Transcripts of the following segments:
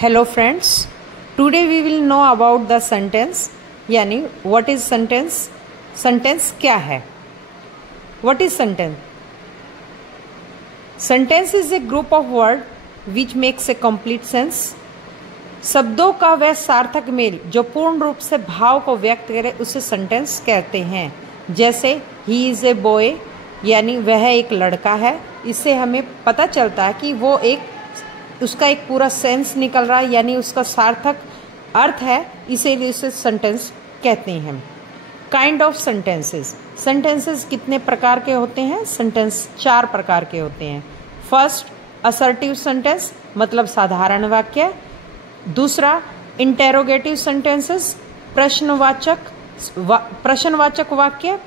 Hello friends, today we will know about the sentence यानी what is sentence? Sentence क्या है? What is sentence? Sentence is a group of words which makes a complete sense. शब्दों का वह सार्थक mail जो पूर्ण रूप से भाव को व्यक्त करे उसे सेंटेंस कहते हैं। जैसे ही इज़ ए बॉय यानी वह एक लड़का है। इससे हमें पता चलता है कि वो उसका एक पूरा सेंस निकल रहा है यानी उसका सार्थक अर्थ है, इसीलिए इसे सेंटेंस कहते हैं। Kind of sentences. सेंटेंसेस कितने प्रकार के होते हैं? सेंटेंस 4 प्रकार के होते हैं। फर्स्ट, असर्टिव सेंटेंस मतलब साधारण वाक्य। दूसरा, इंटेरोगेटिव सेंटेंसेस प्रश्नवाचक वाक्य।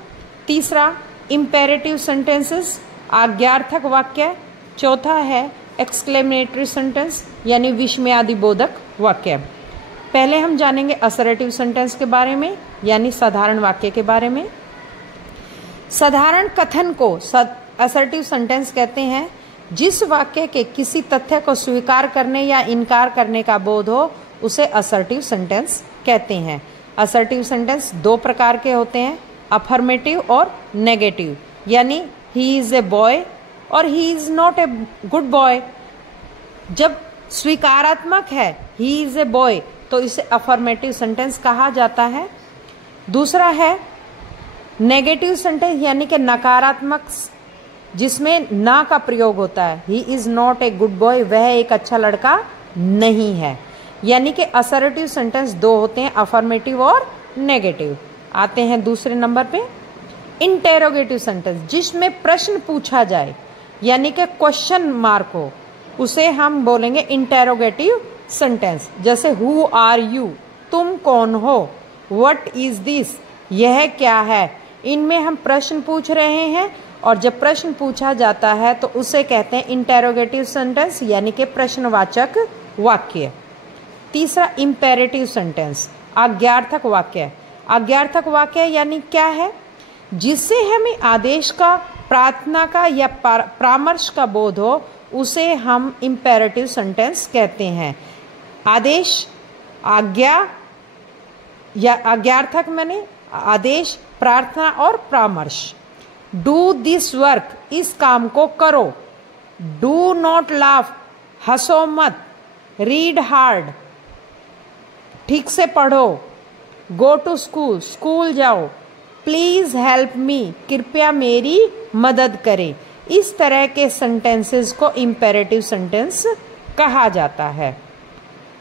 तीसरा, इंपेरेटिव सेंटेंसेस आज्ञार्थक वाक्य। चौथा है एक्सक्लेमेटरी सेंटेंस यानी विस्मयादिबोधक वाक्य। पहले हम जानेंगे असर्टिव सेंटेंस के बारे में यानी साधारण वाक्य के बारे में। साधारण कथन को असर्टिव सेंटेंस कहते हैं। जिस वाक्य के किसी तथ्य को स्वीकार करने या इनकार करने का बोध हो उसे असर्टिव सेंटेंस कहते हैं। असर्टिव सेंटेंस 2 प्रकार के होते हैं, अफर्मेटिव और नेगेटिव। यानी ही इज ए बॉय और he is not a good boy. जब स्वीकारात्मक है ही इज ए बॉय तो इसे अफर्मेटिव सेंटेंस कहा जाता है। दूसरा है नेगेटिव सेंटेंस यानी कि नकारात्मक, जिसमें ना का प्रयोग होता है। He is not a good boy, वह एक अच्छा लड़का नहीं है। यानी कि असर्टिव सेंटेंस 2 होते हैं, अफर्मेटिव और नेगेटिव। आते हैं दूसरे नंबर पे इंटेरोगेटिव सेंटेंस, जिसमें प्रश्न पूछा जाए यानी कि क्वेश्चन मार्क हो, उसे हम बोलेंगे इंटेरोगेटिव सेंटेंस। जैसे हु आर यू, तुम कौन हो। व्हाट इज दिस, यह क्या है। इनमें हम प्रश्न पूछ रहे हैं और जब प्रश्न पूछा जाता है तो उसे कहते हैं इंटेरोगेटिव सेंटेंस यानी कि प्रश्नवाचक वाक्य। तीसरा, इंपेरेटिव सेंटेंस आज्ञार्थक वाक्य। आज्ञार्थक वाक्य यानी क्या है? जिससे हमें आदेश का, प्रार्थना का या परामर्श का बोध हो उसे हम इंपेरेटिव सेंटेंस कहते हैं। आदेश, आज्ञा या आज्ञार्थक माने आदेश, प्रार्थना और परामर्श। डू दिस वर्क, इस काम को करो। डू नॉट लाफ, हंसो मत। रीड हार्ड, ठीक से पढ़ो। गो टू स्कूल, स्कूल जाओ। प्लीज हेल्प मी, कृपया मेरी मदद करें। इस तरह के सेंटेंसेस को इंपेरेटिव सेंटेंस कहा जाता है।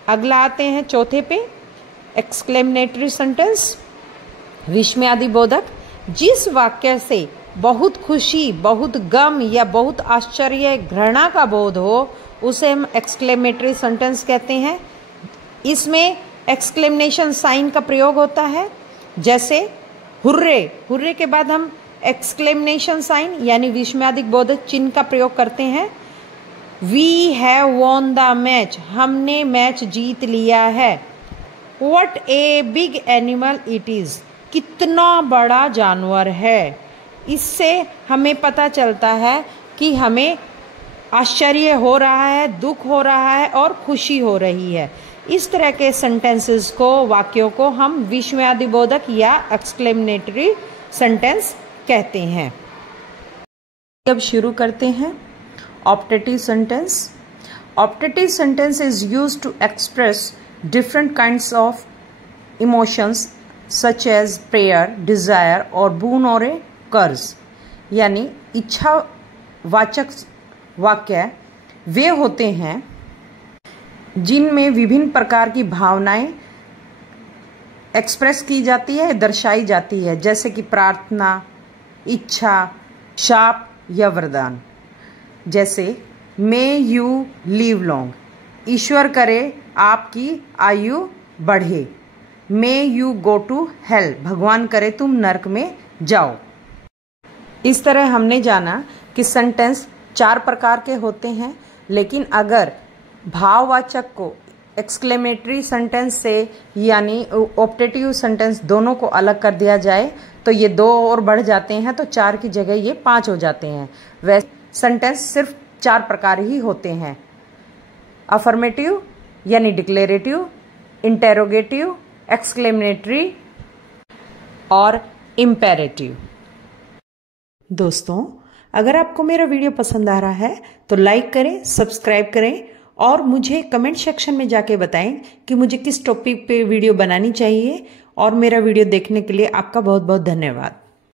अगला आते हैं चौथे पे, एक्सक्लेमेटरी सेंटेंस विस्मयादिबोधक। जिस वाक्य से बहुत खुशी, बहुत गम या बहुत आश्चर्य, घृणा का बोध हो उसे हम एक्सक्लेमेटरी सेंटेंस कहते हैं। इसमें एक्सक्लेमेशन साइन का प्रयोग होता है। जैसे हुर्रे, हुर्रे के बाद हम एक्सक्लेमेशन साइन यानी विस्मयादिक बोधक चिन्ह का प्रयोग करते हैं। We have won the match, हमने मैच जीत लिया है। What a big animal it is, कितना बड़ा जानवर है। इससे हमें पता चलता है कि हमें आश्चर्य हो रहा है, दुख हो रहा है और खुशी हो रही है। इस तरह के सेंटेंसेस को, वाक्यों को हम विस्मयादिबोधक या एक्सक्लेमेटरी सेंटेंस कहते हैं। अब शुरू करते हैं optative sentence. Optative sentence is used to express different kinds of emotions such as prayer, desire और बून और ए कर्ज। यानी इच्छावाचक वाक्य वे होते हैं जिनमें विभिन्न प्रकार की भावनाएं एक्सप्रेस की जाती है, दर्शाई जाती है। जैसे कि प्रार्थना, इच्छा, शाप या वरदान। जैसे मे यू लिव लॉन्ग, ईश्वर करे आपकी आयु बढ़े। May you go to hell, भगवान करे तुम नरक में जाओ। इस तरह हमने जाना कि सेंटेंस 4 प्रकार के होते हैं, लेकिन अगर भाववाचक को एक्सक्लेमेटरी सेंटेंस से यानी ऑप्टेटिव सेंटेंस दोनों को अलग कर दिया जाए तो ये 2 और बढ़ जाते हैं, तो 4 की जगह ये 5 हो जाते हैं। वैसे सेंटेंस सिर्फ 4 प्रकार ही होते हैं, अफर्मेटिव, यानी डिक्लेरेटिव, इंटेरोगेटिव, एक्सक्लेमेटरी और इम्पेरेटिव। दोस्तों, अगर आपको मेरा वीडियो पसंद आ रहा है तो लाइक करें, सब्सक्राइब करें और मुझे कमेंट सेक्शन में जाके बताएं कि मुझे किस टॉपिक पे वीडियो बनानी चाहिए। और मेरा वीडियो देखने के लिए आपका बहुत बहुत धन्यवाद।